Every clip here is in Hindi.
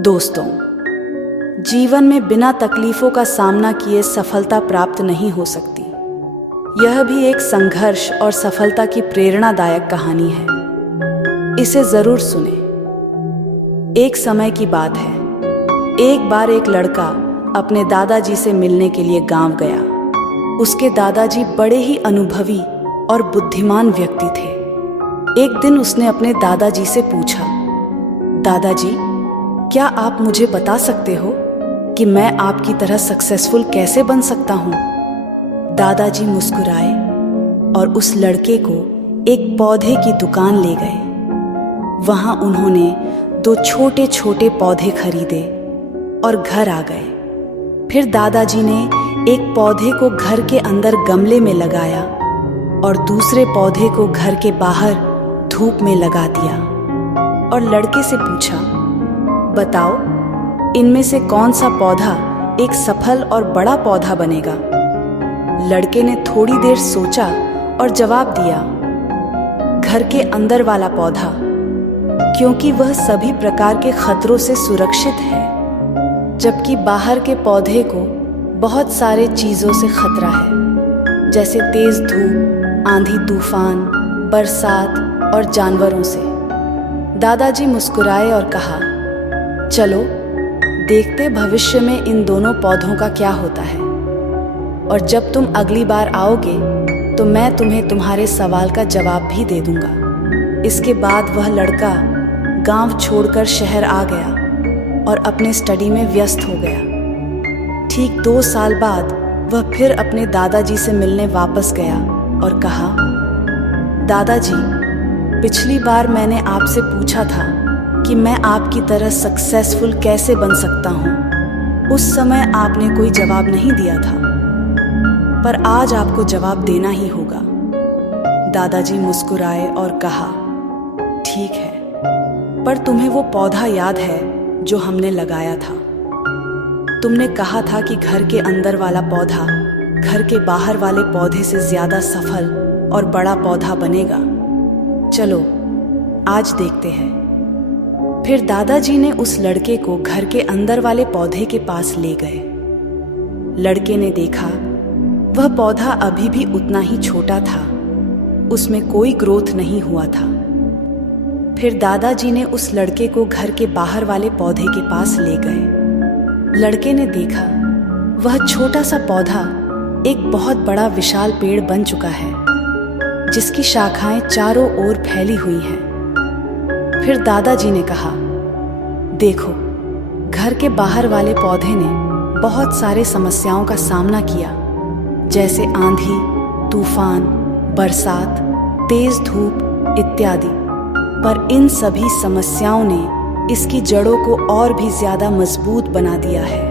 दोस्तों, जीवन में बिना तकलीफों का सामना किए सफलता प्राप्त नहीं हो सकती। यह भी एक संघर्ष और सफलता की प्रेरणादायक कहानी है। इसे जरूर सुने। एक समय की बात है। एक बार एक लड़का अपने दादाजी से मिलने के लिए गांव गया। उसके दादाजी बड़े ही अनुभवी और बुद्धिमान व्यक्ति थे। एक दिन उसने अपने दादाजी से पूछा, दादाजी, क्या आप मुझे बता सकते हो कि मैं आपकी तरह सक्सेसफुल कैसे बन सकता हूँ? दादाजी मुस्कुराए और उस लड़के को एक पौधे की दुकान ले गए। वहां उन्होंने 2 छोटे छोटे पौधे खरीदे और घर आ गए। फिर दादाजी ने एक पौधे को घर के अंदर गमले में लगाया और दूसरे पौधे को घर के बाहर धूप में लगा दिया और लड़के से पूछा, बताओ, इनमें से कौन सा पौधा एक सफल और बड़ा पौधा बनेगा? लड़के ने थोड़ी देर सोचा और जवाब दिया, घर के अंदर वाला पौधा, क्योंकि वह सभी प्रकार के खतरों से सुरक्षित है, जबकि बाहर के पौधे को बहुत सारे चीजों से खतरा है, जैसे तेज धूप, आंधी तूफान, बरसात और जानवरों से। दादाजी मुस्कुराए और कहा, चलो देखते भविष्य में इन दोनों पौधों का क्या होता है, और जब तुम अगली बार आओगे तो मैं तुम्हें तुम्हारे सवाल का जवाब भी दे दूंगा। इसके बाद वह लड़का गांव छोड़कर शहर आ गया और अपने स्टडी में व्यस्त हो गया। ठीक 2 साल बाद वह फिर अपने दादाजी से मिलने वापस गया और कहा, दादाजी, पिछली बार मैंने आपसे पूछा था कि मैं आपकी तरह सक्सेसफुल कैसे बन सकता हूँ। उस समय आपने कोई जवाब नहीं दिया था, पर आज आपको जवाब देना ही होगा। दादाजी मुस्कुराए और कहा, ठीक है, पर तुम्हें वो पौधा याद है जो हमने लगाया था? तुमने कहा था कि घर के अंदर वाला पौधा घर के बाहर वाले पौधे से ज्यादा सफल और बड़ा पौधा बनेगा। चलो आज देखते हैं। फिर दादाजी ने उस लड़के को घर के अंदर वाले पौधे के पास ले गए। लड़के ने देखा वह पौधा अभी भी उतना ही छोटा था, उसमें कोई ग्रोथ नहीं हुआ था। फिर दादाजी ने उस लड़के को घर के बाहर वाले पौधे के पास ले गए। लड़के ने देखा वह छोटा सा पौधा एक बहुत बड़ा विशाल पेड़ बन चुका है, जिसकी शाखाएं चारों ओर फैली हुई हैं। फिर दादाजी ने कहा, देखो, घर के बाहर वाले पौधे ने बहुत सारे समस्याओं का सामना किया, जैसे आंधी, तूफान, बरसात, तेज धूप इत्यादि, पर इन सभी समस्याओं ने इसकी जड़ों को और भी ज्यादा मजबूत बना दिया है,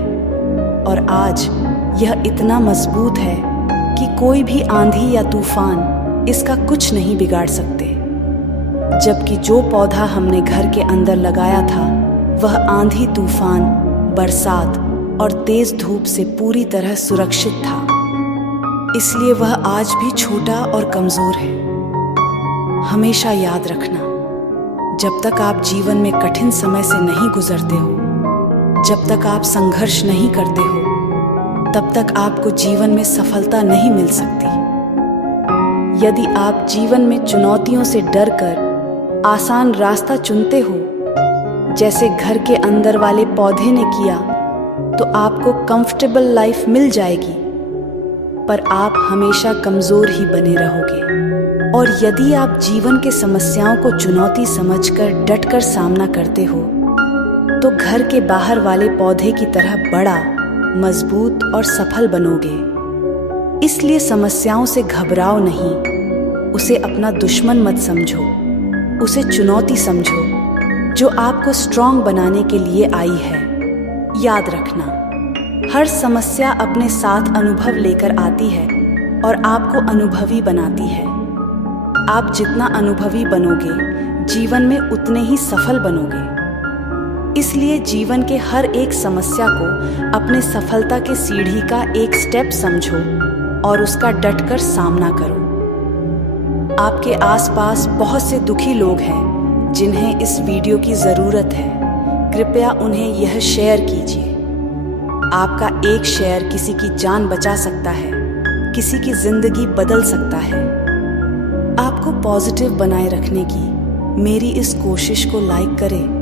और आज यह इतना मजबूत है कि कोई भी आंधी या तूफान इसका कुछ नहीं बिगाड़ सकते। जबकि जो पौधा हमने घर के अंदर लगाया था वह आंधी तूफान, बरसात और तेज धूप से पूरी तरह सुरक्षित था, इसलिए वह आज भी छोटा और कमजोर है। हमेशा याद रखना, जब तक आप जीवन में कठिन समय से नहीं गुजरते हो, जब तक आप संघर्ष नहीं करते हो, तब तक आपको जीवन में सफलता नहीं मिल सकती। यदि आप जीवन में चुनौतियों से डरकर आसान रास्ता चुनते हो, जैसे घर के अंदर वाले पौधे ने किया, तो आपको कंफर्टेबल लाइफ मिल जाएगी, पर आप हमेशा कमजोर ही बने रहोगे। और यदि आप जीवन के समस्याओं को चुनौती समझकर डटकर सामना करते हो, तो घर के बाहर वाले पौधे की तरह बड़ा, मजबूत और सफल बनोगे। इसलिए समस्याओं से घबराओ नहीं, उसे अपना दुश्मन मत समझो, उसे चुनौती समझो जो आपको स्ट्रांग बनाने के लिए आई है। याद रखना, हर समस्या अपने साथ अनुभव लेकर आती है और आपको अनुभवी बनाती है। आप जितना अनुभवी बनोगे, जीवन में उतने ही सफल बनोगे। इसलिए जीवन के हर एक समस्या को अपने सफलता के सीढ़ी का एक स्टेप समझो और उसका डटकर सामना करो। आपके आसपास बहुत से दुखी लोग हैं जिन्हें इस वीडियो की ज़रूरत है। कृपया उन्हें यह शेयर कीजिए। आपका एक शेयर किसी की जान बचा सकता है, किसी की जिंदगी बदल सकता है। आपको पॉजिटिव बनाए रखने की मेरी इस कोशिश को लाइक करें